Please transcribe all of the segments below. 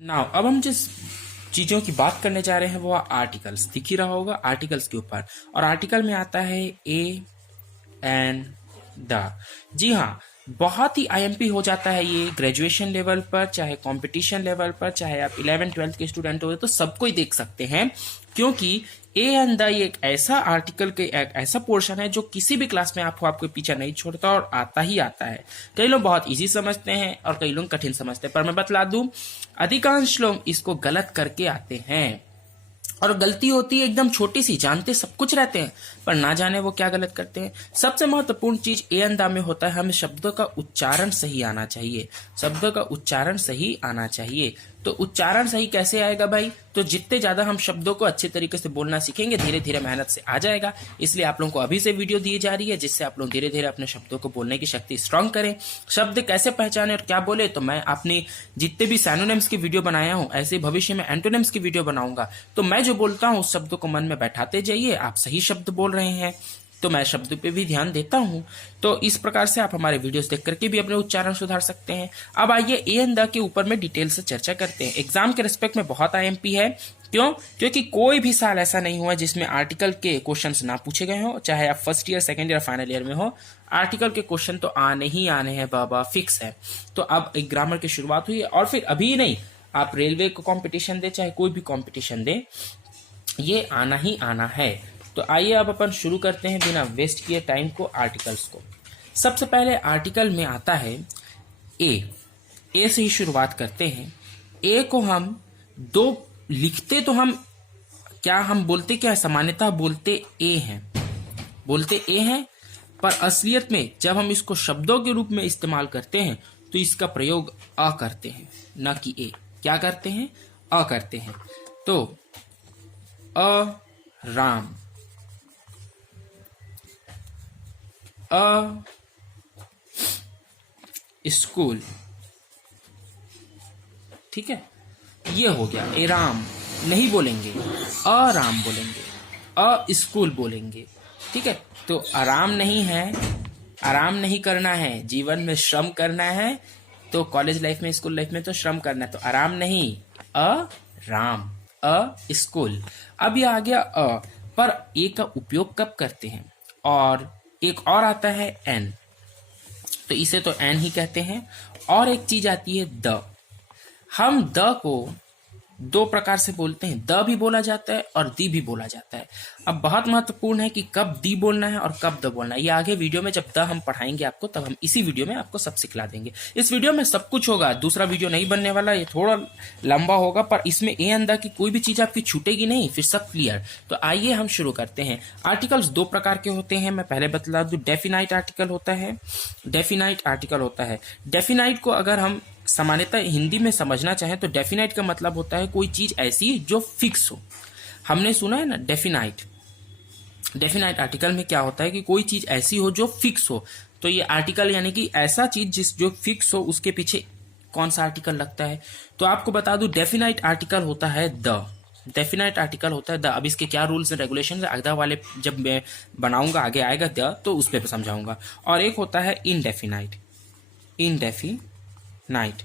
Now अब हम जिस चीजों की बात करने जा रहे हैं वो आर्टिकल्स, दिख ही रहा होगा आर्टिकल्स के ऊपर। और आर्टिकल में आता है ए एंड द। जी हाँ, बहुत ही आईएमपी हो जाता है ये ग्रेजुएशन लेवल पर, चाहे कंपटीशन लेवल पर, चाहे आप 11th-12th के स्टूडेंट हो तो सबको ही देख सकते हैं, क्योंकि ए एंड द एक ऐसा आर्टिकल के एक ऐसा पोर्शन है जो किसी भी क्लास में आपको पीछे नहीं छोड़ता और आता ही आता है। कई लोग बहुत इजी समझते हैं और कई लोग कठिन समझते हैं, पर मैं बतला दूं अधिकांश लोग इसको गलत करके आते हैं। और गलती होती है एकदम छोटी सी, जानते सब कुछ रहते हैं पर ना जाने वो क्या गलत करते हैं। सबसे महत्वपूर्ण चीज ए अंदा में होता है हमें शब्दों का उच्चारण सही आना चाहिए। शब्दों का उच्चारण सही आना चाहिए। तो उच्चारण सही कैसे आएगा भाई? तो जितने ज्यादा हम शब्दों को अच्छे तरीके से बोलना सीखेंगे धीरे धीरे मेहनत से आ जाएगा। इसलिए आप लोगों को अभी से वीडियो दी जा रही है जिससे आप लोग धीरे धीरे अपने शब्दों को बोलने की शक्ति स्ट्रांग करें। शब्द कैसे पहचाने और क्या बोले, तो मैं अपनी जितने भी सैनोनिम्स की वीडियो बनाया हूं ऐसे भविष्य में एंटोनिम्स की वीडियो बनाऊंगा। तो मैं जो बोलता हूं उस शब्द को मन में बैठाते जाइए। आप सही शब्द बोल रहे हैं तो मैं शब्द पे भी ध्यान देता हूं। तो इस प्रकार से आप हमारे वीडियोस देख करके भी अपने उच्चारण सुधार सकते हैं। अब आइए ए एंड द के ऊपर में डिटेल से चर्चा करते हैं। एग्जाम के रिस्पेक्ट में बहुत आईएमपी है। क्यों? क्योंकि कोई भी साल ऐसा नहीं हुआ जिसमें आर्टिकल के क्वेश्चंस ना पूछे गए हो, चाहे आप first year, second year, final year में हो। आर्टिकल के क्वेश्चन तो आने ही आने हैं बाबा, फिक्स है। तो अब एक ग्रामर की शुरुआत हुई है और फिर अभी नहीं, आप रेलवे को कॉम्पिटिशन दे, चाहे कोई भी कॉम्पिटिशन दे, ये आना ही आना है। तो आइए अब अपन शुरू करते हैं बिना वेस्ट किए टाइम को आर्टिकल्स को। सबसे पहले आर्टिकल में आता है ए। ए से ही शुरुआत करते हैं। ए को हम दो लिखते तो हम क्या, हम बोलते क्या है, सामान्यतः बोलते ए हैं, बोलते ए हैं, पर असलियत में जब हम इसको शब्दों के रूप में इस्तेमाल करते हैं तो इसका प्रयोग अ करते हैं, न कि ए। क्या करते हैं? अ करते हैं। तो अ राम, अ स्कूल, ठीक है, ये हो गया। ए राम नहीं बोलेंगे, अ राम बोलेंगे, अ स्कूल बोलेंगे, ठीक है। तो आराम नहीं है, आराम नहीं करना है, जीवन में श्रम करना है। तो कॉलेज लाइफ में, स्कूल लाइफ में तो श्रम करना है, तो आराम नहीं, अ राम, अ स्कूल। अब ये आ गया अ, पर ए का उपयोग कब करते हैं? और एक और आता है एन, तो इसे तो एन ही कहते हैं। और एक चीज आती है द। हम द को दो प्रकार से बोलते हैं, द भी बोला जाता है और दी भी बोला जाता है। अब बहुत महत्वपूर्ण है कि कब दी बोलना है और कब द बोलना है। ये आगे वीडियो में जब द हम पढ़ाएंगे आपको, तब हम इसी वीडियो में आपको सब सिखला देंगे। इस वीडियो में सब कुछ होगा, दूसरा वीडियो नहीं बनने वाला, ये थोड़ा लंबा होगा, पर इसमें ए एंड द की कोई भी चीज आपकी छूटेगी नहीं, फिर सब क्लियर। तो आइए हम शुरू करते हैं। आर्टिकल्स दो प्रकार के होते हैं, मैं पहले बतला दूं। डेफिनाइट आर्टिकल होता है, डेफिनाइट आर्टिकल होता है। डेफिनाइट को अगर हम सामान्यतः हिंदी में समझना चाहें तो डेफिनाइट का मतलब होता है कोई चीज ऐसी जो फिक्स हो। हमने सुना है ना डेफिनाइट। डेफिनाइट आर्टिकल में क्या होता है कि कोई चीज ऐसी हो जो फिक्स हो। तो ये आर्टिकल यानी कि ऐसा चीज जिस जो फिक्स हो, उसके पीछे कौन सा आर्टिकल लगता है। तो आपको बता दूं डेफिनाइट आर्टिकल होता है द। डेफिनाइट आर्टिकल होता है द। अब इसके क्या रूल्स एंड रेगुलेशन अगला वाले जब मैं बनाऊंगा, आगे आएगा द, तो उस पर समझाऊंगा। और एक होता है इनडेफिनाइट, इनडेफिनाइट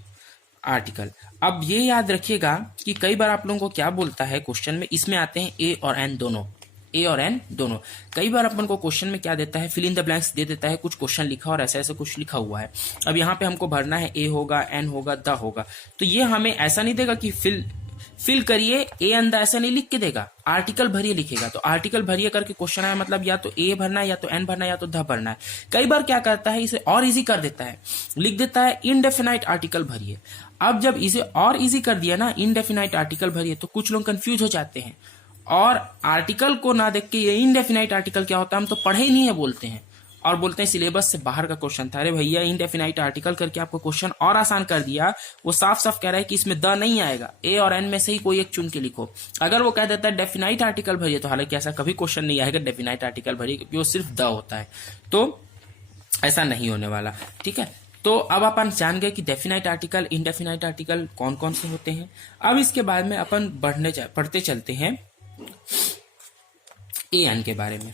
आर्टिकल। अब ये याद रखिएगा कि कई बार आप लोगों को क्या बोलता है क्वेश्चन में, इसमें आते हैं ए और एन दोनों, ए और एन दोनों। कई बार अपन को क्वेश्चन में क्या देता है, फिल इन द ब्लैंक्स दे देता है, कुछ क्वेश्चन लिखा और ऐसा ऐसा कुछ लिखा हुआ है। अब यहाँ पे हमको भरना है ए होगा, एन होगा, द होगा। तो ये हमें ऐसा नहीं देगा कि फिल करिए ए एंड द, ऐसा नहीं लिख के देगा, आर्टिकल भरिए लिखेगा। तो आर्टिकल भरिए करके क्वेश्चन आया मतलब या तो ए भरना है, या तो एन भरना है, या तो द भरना है। कई बार क्या करता है, इसे और इजी कर देता है, लिख देता है इनडेफिनाइट आर्टिकल भरिए। अब जब इसे और इजी कर दिया ना, इनडेफिनाइट आर्टिकल भरिए, तो कुछ लोग कंफ्यूज हो जाते हैं और आर्टिकल को ना देख के ये इनडेफिनाइट आर्टिकल क्या होता है हम तो पढ़े ही नहीं है बोलते हैं, और बोलते हैं सिलेबस से बाहर का क्वेश्चन था। अरे भैया, इनडेफिनाइट आर्टिकल करके आपको क्वेश्चन और आसान कर दिया। वो साफ साफ कह रहा है कि इसमें द नहीं आएगा, ए और एन में से ही कोई एक चुन के लिखो। अगर वो कह देता है डेफिनाइट आर्टिकल भरिए, तो हालांकि ऐसा कभी क्वेश्चन नहीं आएगा डेफिनाइट आर्टिकल भरिए, क्योंकि वो सिर्फ द होता है। तो ऐसा नहीं होने वाला, ठीक है। तो अब अपन जान गए कि डेफिनाइट आर्टिकल, इनडेफिनाइट आर्टिकल कौन कौन से होते हैं। अब इसके बाद में अपन पढ़ते चलते हैं ए एन के बारे में।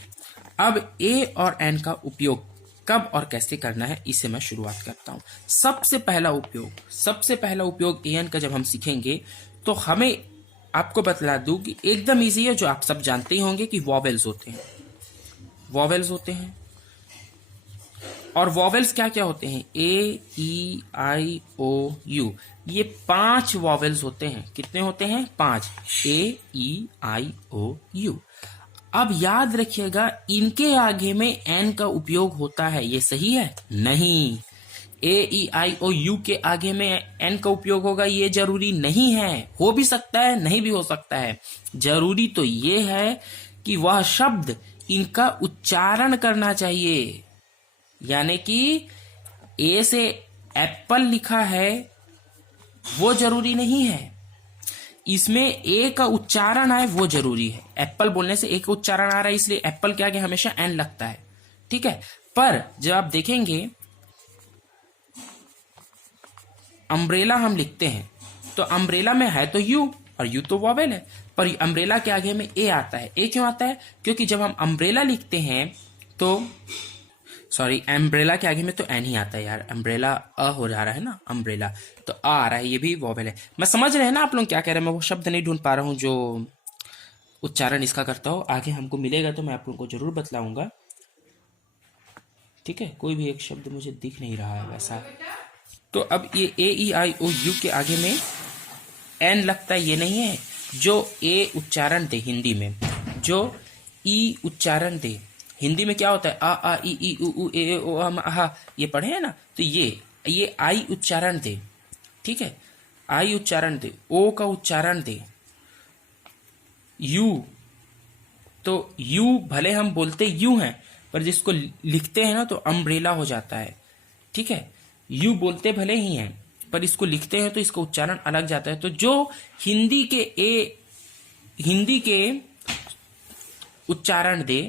अब ए और एन का उपयोग कब और कैसे करना है इसे मैं शुरुआत करता हूँ। सबसे पहला उपयोग एन का जब हम सीखेंगे तो हमें आपको बतला दूं कि एकदम इजी है, जो आप सब जानते ही होंगे कि वॉवेल्स होते हैं। और वॉवेल्स क्या क्या होते हैं? ए ई आई ओ यू, ये 5 वॉवेल्स होते हैं। कितने होते हैं? 5। ए ई आई ओ यू। अब याद रखिएगा, इनके आगे में एन का उपयोग होता है, ये सही है? नहीं। ए ई आई ओ यू के आगे में एन का उपयोग होगा, ये जरूरी नहीं है। हो भी सकता है, नहीं भी हो सकता है। जरूरी तो ये है कि वह शब्द इनका उच्चारण करना चाहिए। यानी कि ए से एप्पल लिखा है वो जरूरी नहीं है, इसमें ए का उच्चारण आए वो जरूरी है। एप्पल बोलने से ए का उच्चारण आ रहा है, इसलिए एप्पल के आगे हमेशा एन लगता है, ठीक है। पर जब आप देखेंगे अम्ब्रेला हम लिखते हैं तो अम्ब्रेला में है तो यू, और यू तो वॉवेल है, पर अम्ब्रेला के आगे में ए आता है। ए क्यों आता है? क्योंकि जब हम अम्ब्रेला लिखते हैं तो अम्ब्रेला के आगे में तो एन ही आता है यार। अम्ब्रेला अ हो जा रहा है ना, अम्ब्रेला तो आ रहा है, ये भी वॉवेल है। मैं समझ रहे हैं ना आप लोग क्या कह रहे हैं? मैं वो शब्द नहीं ढूंढ पा रहा हूं जो उच्चारण इसका करता हो। आगे हमको मिलेगा तो मैं आप लोगों को जरूर बतलाऊंगा, ठीक है। कोई भी एक शब्द मुझे दिख नहीं रहा है वैसा। तो अब ये ए ई आई ओ यू के आगे में एन लगता है, ये नहीं है। जो ए उच्चारण दे हिंदी में, जो ई उच्चारण दे हिंदी में क्या होता है? आ ई ई उ ए ए ओ आ, ये पढ़े हैं ना। तो ये आई उच्चारण दे, ठीक है। आई उच्चारण दे, ओ का उच्चारण दे, यू तो यू भले हम बोलते यू हैं, पर जिसको लिखते हैं ना तो अम्ब्रेला हो जाता है, ठीक है। यू बोलते भले ही हैं, पर इसको लिखते हैं तो इसका उच्चारण अलग जाता है। तो जो हिंदी के उच्चारण दे,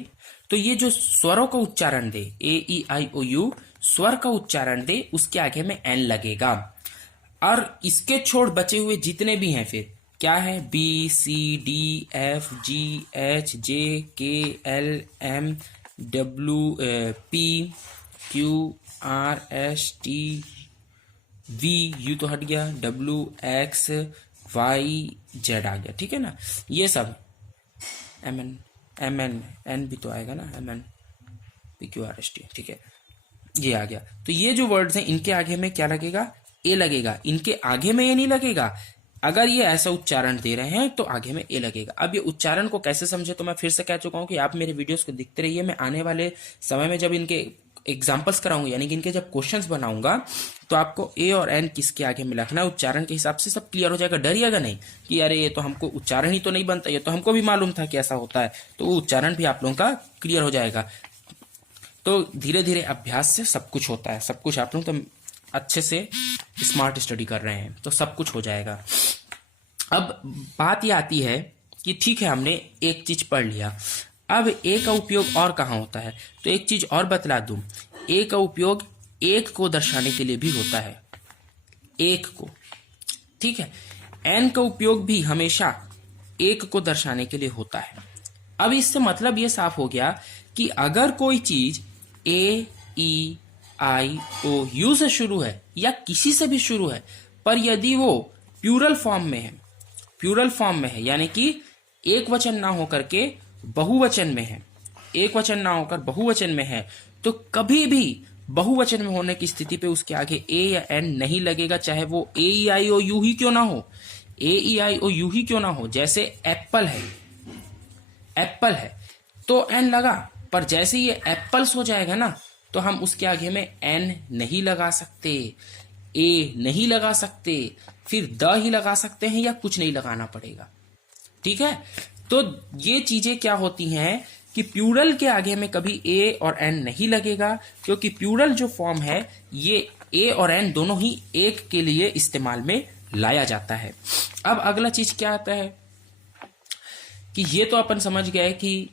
तो ये जो स्वरों का उच्चारण दे, ए ई आई ओ यू स्वर का उच्चारण दे, उसके आगे में एन लगेगा। और इसके छोड़ बचे हुए जितने भी हैं फिर क्या है? B C D F G H J K L M W P Q R S T V, U तो हट गया, डब्ल्यू एक्स वाई जेड आ गया, ठीक है ना। ये सब एम एन भी तो आएगा ना, M N P Q R S T, ठीक है, ये आ गया। तो ये जो वर्ड्स हैं इनके आगे में क्या लगेगा? ए लगेगा। इनके आगे में ए नहीं लगेगा। अगर ये ऐसा उच्चारण दे रहे हैं तो आगे में ए लगेगा। अब ये उच्चारण को कैसे समझे, तो मैं फिर से कह चुका हूं कि आप मेरे वीडियोस को देखते रहिए। मैं आने वाले समय में जब इनके एग्जाम्पल्स कराऊंगा, यानी कि इनके जब क्वेश्चंस बनाऊंगा, तो आपको ए और एन किसके आगे में रखना है उच्चारण के हिसाब से सब क्लियर हो जाएगा। डरिएगा नहीं कि अरे ये तो हमको उच्चारण ही तो नहीं बनता, ये तो हमको भी मालूम था कि ऐसा होता है। तो वो उच्चारण भी आप लोगों का क्लियर हो जाएगा। तो धीरे धीरे अभ्यास से सब कुछ होता है, सब कुछ आप लोग तो अच्छे से स्मार्ट स्टडी कर रहे हैं तो सब कुछ हो जाएगा। अब बात ये आती है कि ठीक है, हमने एक चीज पढ़ लिया, अब ए का उपयोग और कहाँ होता है? तो एक चीज और बतला दूं, ए का उपयोग एक को दर्शाने के लिए भी होता है, एक को, ठीक है। एन का उपयोग भी हमेशा एक को दर्शाने के लिए होता है। अब इससे मतलब ये साफ हो गया कि अगर कोई चीज ए ई आई ओ यू से शुरू है या किसी से भी शुरू है, पर यदि वो प्लूरल फॉर्म में है, यानी कि एक वचन ना होकर के बहुवचन में है, एक वचन ना होकर बहुवचन में है, तो कभी भी बहुवचन में होने की स्थिति पे उसके आगे ए या एन नहीं लगेगा, चाहे वो ए ई आई ओ यू ही क्यों ना हो, ए ई आई ओ यू ही क्यों ना हो। जैसे एप्पल है तो एन लगा, पर जैसे ये एप्पल्स हो जाएगा ना तो हम उसके आगे में एन नहीं लगा सकते, ए नहीं लगा सकते, फिर द ही लगा सकते हैं या कुछ नहीं लगाना पड़ेगा, ठीक है। तो ये चीजें क्या होती हैं कि प्लूरल के आगे में कभी ए और एन नहीं लगेगा, क्योंकि प्लूरल जो फॉर्म है ये ए और एन दोनों ही एक के लिए इस्तेमाल में लाया जाता है। अब अगला चीज क्या आता है कि ये तो अपन समझ गए कि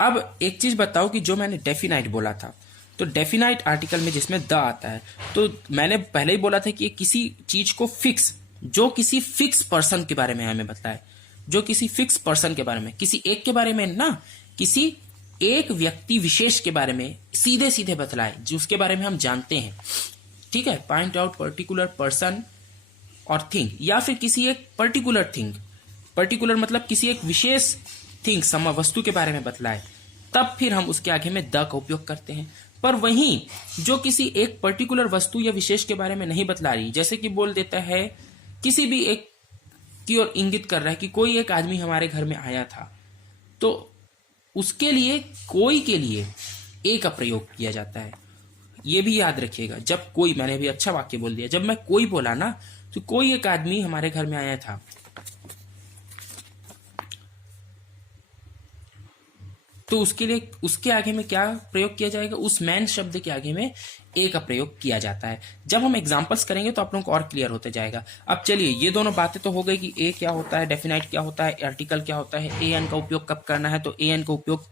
अब एक चीज बताओ कि जो मैंने डेफिनाइट बोला था, तो डेफिनाइट आर्टिकल में जिसमें द आता है, तो मैंने पहले ही बोला था कि किसी चीज को जो किसी फिक्स पर्सन के बारे में हमें बताए, जो किसी फिक्स पर्सन के बारे में, किसी एक के बारे में ना, किसी एक व्यक्ति विशेष के बारे में सीधे सीधे बतलाए, जिसके बारे में हम जानते हैं, ठीक है, पॉइंट आउट पर्टिकुलर पर्सन और थिंग, या फिर किसी एक पर्टिकुलर थिंग, पर्टिकुलर मतलब किसी एक विशेष थिंग वस्तु के बारे में बतलाए, तब फिर हम उसके आगे में द का उपयोग करते हैं। पर वहीं जो किसी एक पर्टिकुलर वस्तु या विशेष के बारे में नहीं बतला रही, जैसे कि बोल देता है किसी भी एक की ओर इंगित कर रहा है कि कोई एक आदमी हमारे घर में आया था, तो उसके लिए कोई के लिए ए का प्रयोग किया जाता है। ये भी याद रखिएगा, जब कोई, मैंने भी अच्छा वाक्य बोल दिया, जब मैं कोई बोला ना, तो कोई एक आदमी हमारे घर में आया था, तो उसके लिए उसके आगे में क्या प्रयोग किया जाएगा, उस मैन शब्द के आगे में ए का प्रयोग किया जाता है। जब हम एग्जांपल्स करेंगे तो आप लोगों को और क्लियर होते जाएगा। अब चलिए, ये दोनों बातें तो हो गई कि ए क्या होता है, डेफिनाइट क्या होता है, आर्टिकल क्या होता है, ए एन का उपयोग कब करना है। तो ए एन का उपयोग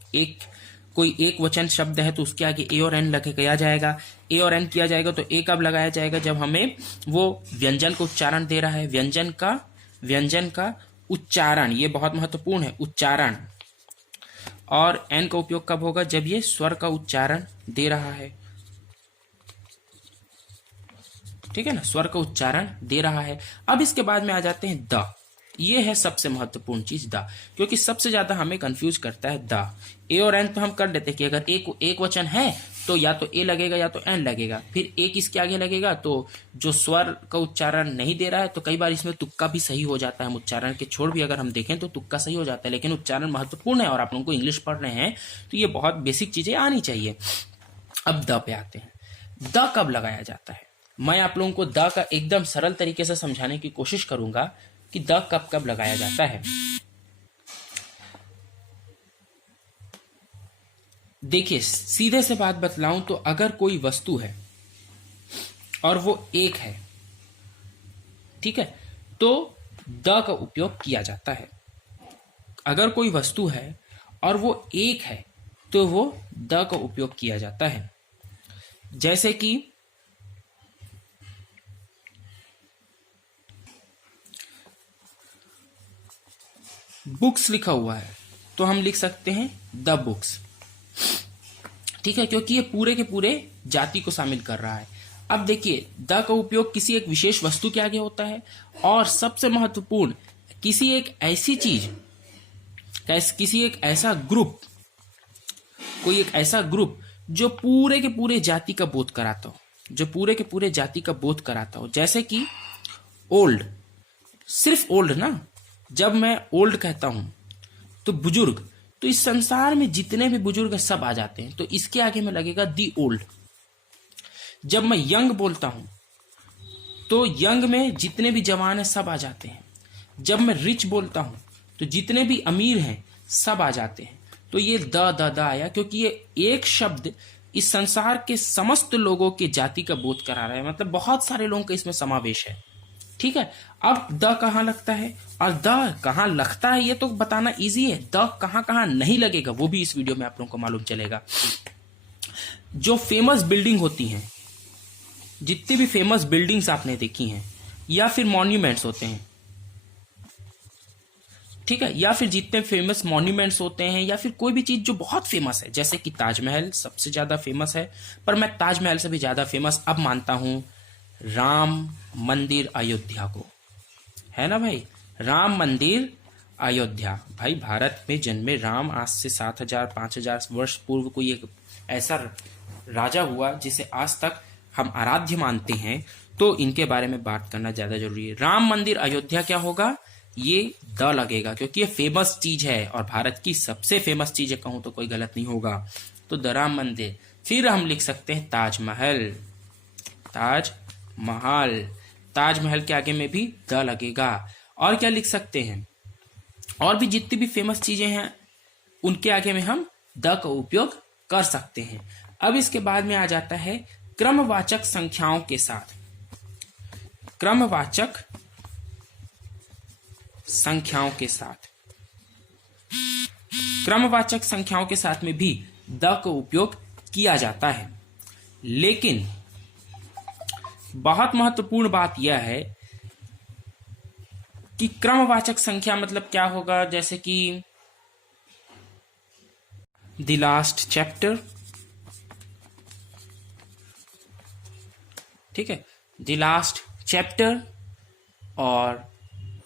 कोई एक वचन शब्द है तो उसके आगे ए और एन लगाया जाएगा। ए और एन किया जाएगा तो ए कब लगाया जाएगा, जब हमें वो व्यंजन का उच्चारण दे रहा है। व्यंजन का उच्चारण, ये बहुत महत्वपूर्ण है, उच्चारण। और एन का उपयोग कब होगा, जब ये स्वर का उच्चारण दे रहा है, ठीक है ना, स्वर का उच्चारण दे रहा है। अब इसके बाद में आ जाते हैं द। ये है सबसे महत्वपूर्ण चीज द, क्योंकि सबसे ज्यादा हमें कंफ्यूज करता है द। ए और एन तो हम कर लेते हैं कि अगर एक वचन है तो या तो ए लगेगा या तो एन लगेगा। फिर ए किसके आगे लगेगा, तो जो स्वर का उच्चारण नहीं दे रहा है, तो कई बार इसमें तुक्का भी सही हो जाता है। हम उच्चारण के छोड़ भी अगर हम देखें तो तुक्का सही हो जाता है, लेकिन उच्चारण महत्वपूर्ण है और आप लोगों को इंग्लिश पढ़ रहे हैं तो ये बहुत बेसिक चीजें आनी चाहिए। अब द पे आते हैं। द कब लगाया जाता है, मैं आप लोगों को द का एकदम सरल तरीके से समझाने की कोशिश करूंगा कि द कब कब लगाया जाता है। देखिए, सीधे से बात बतलाऊं तो अगर कोई वस्तु है और वो एक है, ठीक है, तो द का उपयोग किया जाता है। अगर कोई वस्तु है और वो एक है तो वो द का उपयोग किया जाता है। जैसे कि बुक्स लिखा हुआ है तो हम लिख सकते हैं द बुक्स, ठीक है, क्योंकि ये पूरे के पूरे जाति को शामिल कर रहा है। अब देखिए, द का उपयोग किसी एक विशेष वस्तु के आगे होता है, और सबसे महत्वपूर्ण किसी एक ऐसी चीज, किसी एक ऐसा ग्रुप, कोई एक ऐसा ग्रुप जो पूरे के पूरे जाति का बोध कराता हो, जो पूरे के पूरे जाति का बोध कराता हो। जैसे कि ओल्ड, सिर्फ ओल्ड ना, जब मैं ओल्ड कहता हूं तो बुजुर्ग, तो इस संसार में जितने भी बुजुर्ग सब आ जाते हैं, तो इसके आगे में लगेगा दी ओल्ड। जब मैं यंग बोलता हूं तो यंग में जितने भी जवान हैं सब आ जाते हैं। जब मैं रिच बोलता हूं तो जितने भी अमीर हैं सब आ जाते हैं। तो ये द आया क्योंकि ये एक शब्द इस संसार के समस्त लोगों के जाति का बोध करा रहा है, मतलब बहुत सारे लोगों का इसमें समावेश है, ठीक है। अब द कहां लगता है और द कहां लगता है ये तो बताना इजी है, द कहां कहां नहीं लगेगा वो भी इस वीडियो में आप लोगों को मालूम चलेगा। जो फेमस बिल्डिंग होती हैं, जितनी भी फेमस बिल्डिंग्स आपने देखी हैं, या फिर मॉन्यूमेंट्स होते हैं, ठीक है, या फिर जितने फेमस मॉन्यूमेंट्स होते हैं, या फिर कोई भी चीज जो बहुत फेमस है, जैसे कि ताजमहल सबसे ज्यादा फेमस है, पर मैं ताजमहल से भी ज्यादा फेमस अब मानता हूं राम मंदिर अयोध्या को, है ना भाई। राम मंदिर अयोध्या, भाई भारत में जन्मे राम आज से 7000 5000 वर्ष पूर्व कोई एक ऐसा राजा हुआ जिसे आज तक हम आराध्य मानते हैं, तो इनके बारे में बात करना ज्यादा जरूरी है। राम मंदिर अयोध्या क्या होगा, ये द लगेगा क्योंकि ये फेमस चीज है और भारत की सबसे फेमस चीज है कहूं तो कोई गलत नहीं होगा, तो द राम मंदिर। फिर हम लिख सकते हैं ताजमहल, ताजमहल के आगे में भी द लगेगा। और क्या लिख सकते हैं, और भी जितनी भी फेमस चीजें हैं उनके आगे में हम द का उपयोग कर सकते हैं। अब इसके बाद में आ जाता है क्रमवाचक संख्याओं के साथ, क्रमवाचक संख्याओं के साथ, क्रमवाचक संख्याओं के साथ में भी द का उपयोग किया जाता है। लेकिन बहुत महत्वपूर्ण बात यह है कि क्रमवाचक संख्या मतलब क्या होगा, जैसे कि द लास्ट चैप्टर, ठीक है, द लास्ट चैप्टर और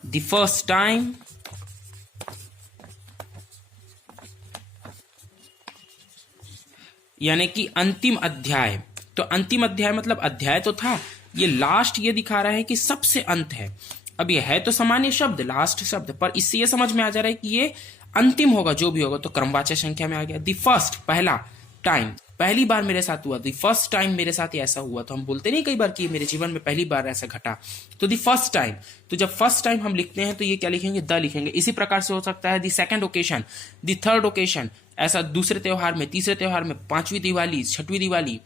द फर्स्ट टाइम, यानी कि अंतिम अध्याय। तो अंतिम अध्याय मतलब अध्याय तो था, ये लास्ट ये दिखा रहा है कि सबसे अंत है। अब ये है तो सामान्य शब्द लास्ट शब्द, पर इससे ये समझ में आ जा रहा है कि ये अंतिम होगा जो भी होगा, तो क्रमवाचक संख्या में आ गया। द फर्स्ट पहला, टाइम पहली बार मेरे साथ हुआ, द फर्स्ट टाइम मेरे साथ ऐसा हुआ। तो हम बोलते नहीं कई बार कि मेरे जीवन में पहली बार ऐसा घटा, तो द फर्स्ट टाइम। तो जब फर्स्ट टाइम हम लिखते हैं तो ये क्या लिखेंगे, द लिखेंगे। इसी प्रकार से हो सकता है the second occasion, the third occasion, ऐसा दूसरे त्योहार में, तीसरे त्योहार में, पांचवी दिवाली, छठवीं दिवाली,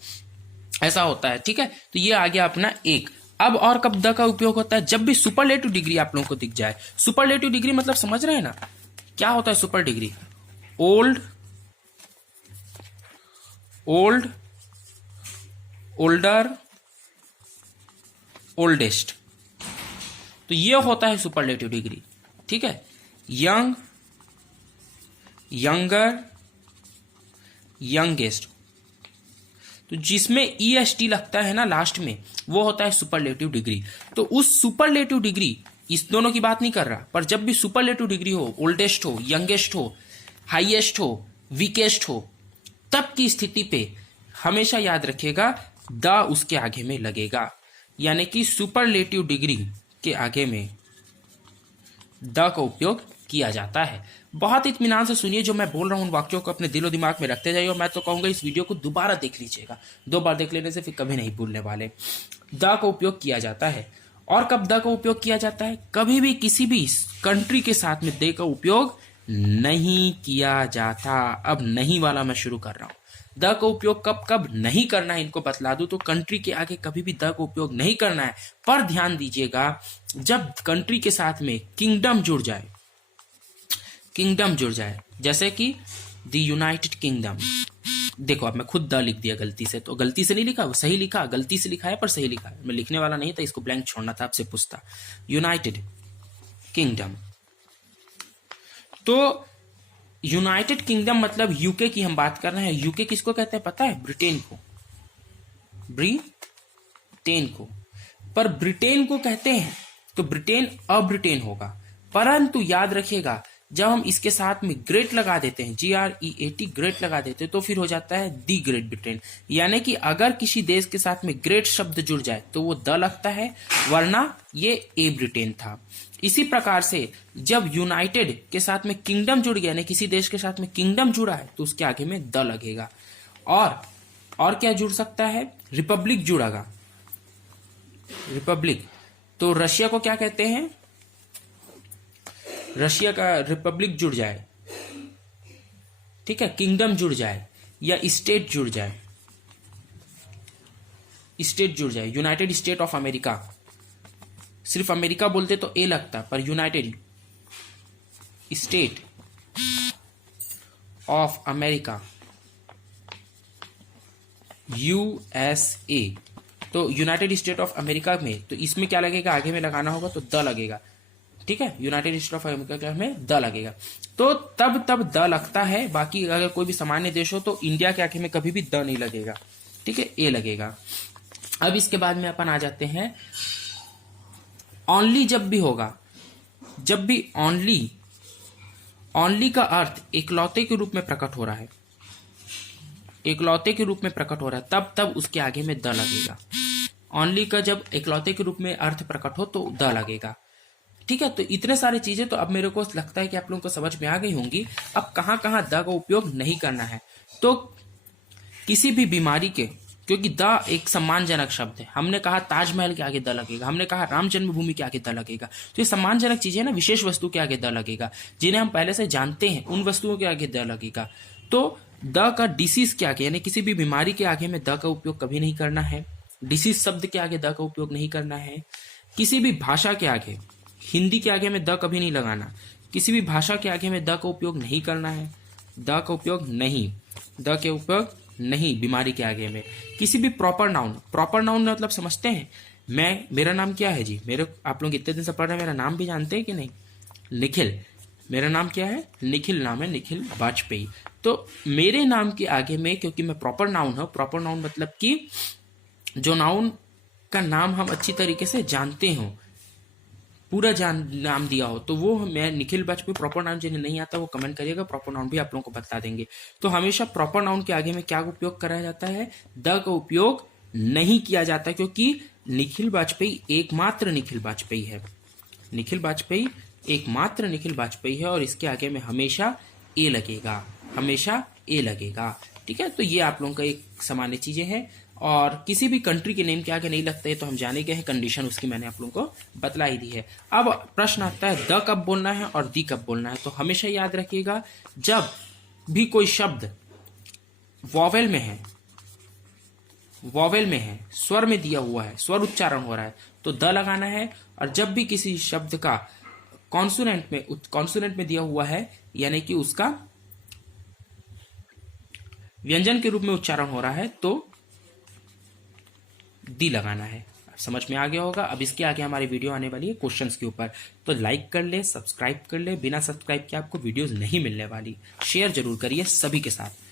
ऐसा होता है, ठीक है। तो ये आ गया अपना एक। अब और कब द का उपयोग होता है, जब भी सुपरलेटिव डिग्री आप लोगों को दिख जाए। सुपरलेटिव डिग्री मतलब समझ रहे हैं ना क्या होता है super degree, old, old, older, oldest, तो ये होता है सुपरलेटिव डिग्री, ठीक है। यंग, यंगर, यंगेस्ट, तो जिसमें EST लगता है ना लास्ट में, वो होता है सुपरलेटिव डिग्री। तो उस सुपरलेटिव डिग्री, इस दोनों की बात नहीं कर रहा, पर जब भी सुपरलेटिव डिग्री हो, ओल्डेस्ट हो, यंगेस्ट हो, हाईएस्ट हो, वीकेस्ट हो, तब की स्थिति पे हमेशा याद रखिएगा द उसके आगे में लगेगा, यानी कि सुपरलेटिव डिग्री के आगे में द का उपयोग किया जाता है। बहुत इत्मीनान से सुनिए जो मैं बोल रहा हूं, उन वाक्यों को अपने दिलो दिमाग में रखते जाइए, और मैं तो कहूंगा इस वीडियो को दोबारा देख लीजिएगा, 2 बार देख लेने से फिर कभी नहीं भूलने वाले। द का उपयोग किया जाता है। और कब द का उपयोग किया जाता है, कभी भी किसी भी कंट्री के साथ में द का उपयोग नहीं किया जाता। अब नहीं वाला मैं शुरू कर रहा हूं, द का उपयोग कब कब नहीं करना है इनको बतला दूं। तो कंट्री के आगे कभी भी द का उपयोग नहीं करना है, पर ध्यान दीजिएगा जब कंट्री के साथ में किंगडम जुड़ जाए, किंगडम जुड़ जाए, जैसे कि द यूनाइटेड किंगडम। देखो अब मैं खुद द लिख दिया गलती से, तो गलती से नहीं लिखा, वो सही लिखा, गलती से लिखा है पर सही लिखा है, मैं लिखने वाला नहीं था, इसको ब्लैंक छोड़ना था, आपसे पूछता। यूनाइटेड किंगडम, तो यूनाइटेड किंगडम मतलब यूके की हम बात कर रहे हैं। यूके किसको कहते हैं पता है, ब्रिटेन को, ब्रिटेन को। पर ब्रिटेन को कहते हैं तो ब्रिटेन अब्रिटेन होगा, परंतु याद रखिएगा जब हम इसके साथ में ग्रेट लगा देते हैं, GREAT ग्रेट लगा देते हैं, तो फिर हो जाता है दी ग्रेट ब्रिटेन। यानी कि अगर किसी देश के साथ में ग्रेट शब्द जुड़ जाए तो वो द लगता है, वरना ये ए ब्रिटेन था। इसी प्रकार से जब यूनाइटेड के साथ में किंगडम जुड़ गया, यानी किसी देश के साथ में किंगडम जुड़ा है, तो उसके आगे में द लगेगा। और क्या जुड़ सकता है, रिपब्लिक जुड़ेगा, रिपब्लिक। तो रशिया को क्या कहते हैं, रशिया का रिपब्लिक जुड़ जाए, ठीक है, किंगडम जुड़ जाए या स्टेट जुड़ जाए, स्टेट जुड़ जाए, यूनाइटेड स्टेट ऑफ अमेरिका, सिर्फ अमेरिका बोलते तो ए लगता, पर United state of America, USA, तो यूनाइटेड स्टेट ऑफ अमेरिका में, तो इसमें क्या लगेगा, आगे में लगाना होगा तो द लगेगा, ठीक है, यूनाइटेड स्टेट ऑफ अमेरिका में द लगेगा। तो तब द लगता है, बाकी अगर कोई भी सामान्य देश हो तो इंडिया के आगे में कभी भी द नहीं लगेगा, ठीक है, ए लगेगा। अब इसके बाद में अपन आ जाते हैं ओनली। जब भी होगा, जब भी ओनली का अर्थ एकलौते के रूप में प्रकट हो रहा है, एकलौते के रूप में प्रकट हो रहा है, तब उसके आगे में द लगेगा। ओनली का जब एकलौते के रूप में अर्थ प्रकट हो तो द लगेगा, ठीक है। तो इतने सारी चीजें तो अब मेरे को लगता है कि आप लोगों को समझ में आ गई होंगी। अब कहां कहां द का उपयोग नहीं करना है, तो किसी भी बीमारी के, क्योंकि द एक सम्मानजनक शब्द है, हमने कहा ताजमहल के आगे द लगेगा, हमने कहा राम जन्मभूमि के आगे द लगेगा, तो ये सम्मानजनक चीजें ना, विशेष वस्तु के आगे द लगेगा, जिन्हें हम पहले से जानते हैं उन वस्तुओं के आगे द लगेगा। तो द का डिसीज के आगे, यानी किसी भी बीमारी के आगे में द का उपयोग कभी नहीं करना है, डिसीज शब्द के आगे द का उपयोग नहीं करना है। किसी भी भाषा के आगे, हिंदी के आगे में द कभी नहीं लगाना, किसी भी भाषा के आगे में द का उपयोग नहीं करना है, द का उपयोग नहीं, द के उपयोग नहीं बीमारी के आगे में। किसी भी प्रॉपर नाउन मतलब समझते हैं, मेरा नाम क्या है जी, मेरे आप लोग इतने दिन से पढ़ रहे हैं, मेरा नाम भी जानते हैं कि नहीं, निखिल, मेरा नाम क्या है? निखिल नाम है, निखिल वाजपेयी। तो मेरे नाम के आगे में, क्योंकि मैं प्रॉपर नाउन हूं, प्रॉपर नाउन मतलब कि जो नाउन का नाम हम अच्छी तरीके से जानते हो, पूरा नाम दिया हो, तो वो मैं निखिल वाजपेयी। प्रॉपर नाउन जिन्हें नहीं आता वो कमेंट करिएगा, प्रॉपर नाउन भी आप लोगों को बता देंगे। तो हमेशा प्रॉपर नाउन के आगे में क्या उपयोग करा जाता है? द का उपयोग नहीं किया जाता, क्योंकि निखिल वाजपेयी एकमात्र निखिल वाजपेयी है। निखिल वाजपेयी एकमात्र निखिल वाजपेयी है, और इसके आगे में हमेशा ए लगेगा, हमेशा ए लगेगा। ठीक है, तो ये आप लोगों का एक सामान्य चीजें हैं। और किसी भी कंट्री के नेम के आगे नहीं लगता है तो हम जाने गए हैं, कंडीशन उसकी मैंने आप लोगों को बतला ही दी है। अब प्रश्न आता है द कब बोलना है और दी कब बोलना है। तो हमेशा याद रखिएगा, जब भी कोई शब्द वॉवेल में है, वॉवेल में है, स्वर में दिया हुआ है, स्वर उच्चारण हो रहा है, तो द लगाना है। और जब भी किसी शब्द का कॉन्सोनेंट में दिया हुआ है, यानी कि उसका व्यंजन के रूप में उच्चारण हो रहा है, तो दी लगाना है। समझ में आ गया होगा। अब इसके आगे हमारी वीडियो आने वाली है क्वेश्चंस के ऊपर, तो लाइक कर ले, सब्सक्राइब कर ले। बिना सब्सक्राइब के आपको वीडियोस नहीं मिलने वाली। शेयर जरूर करिए सभी के साथ।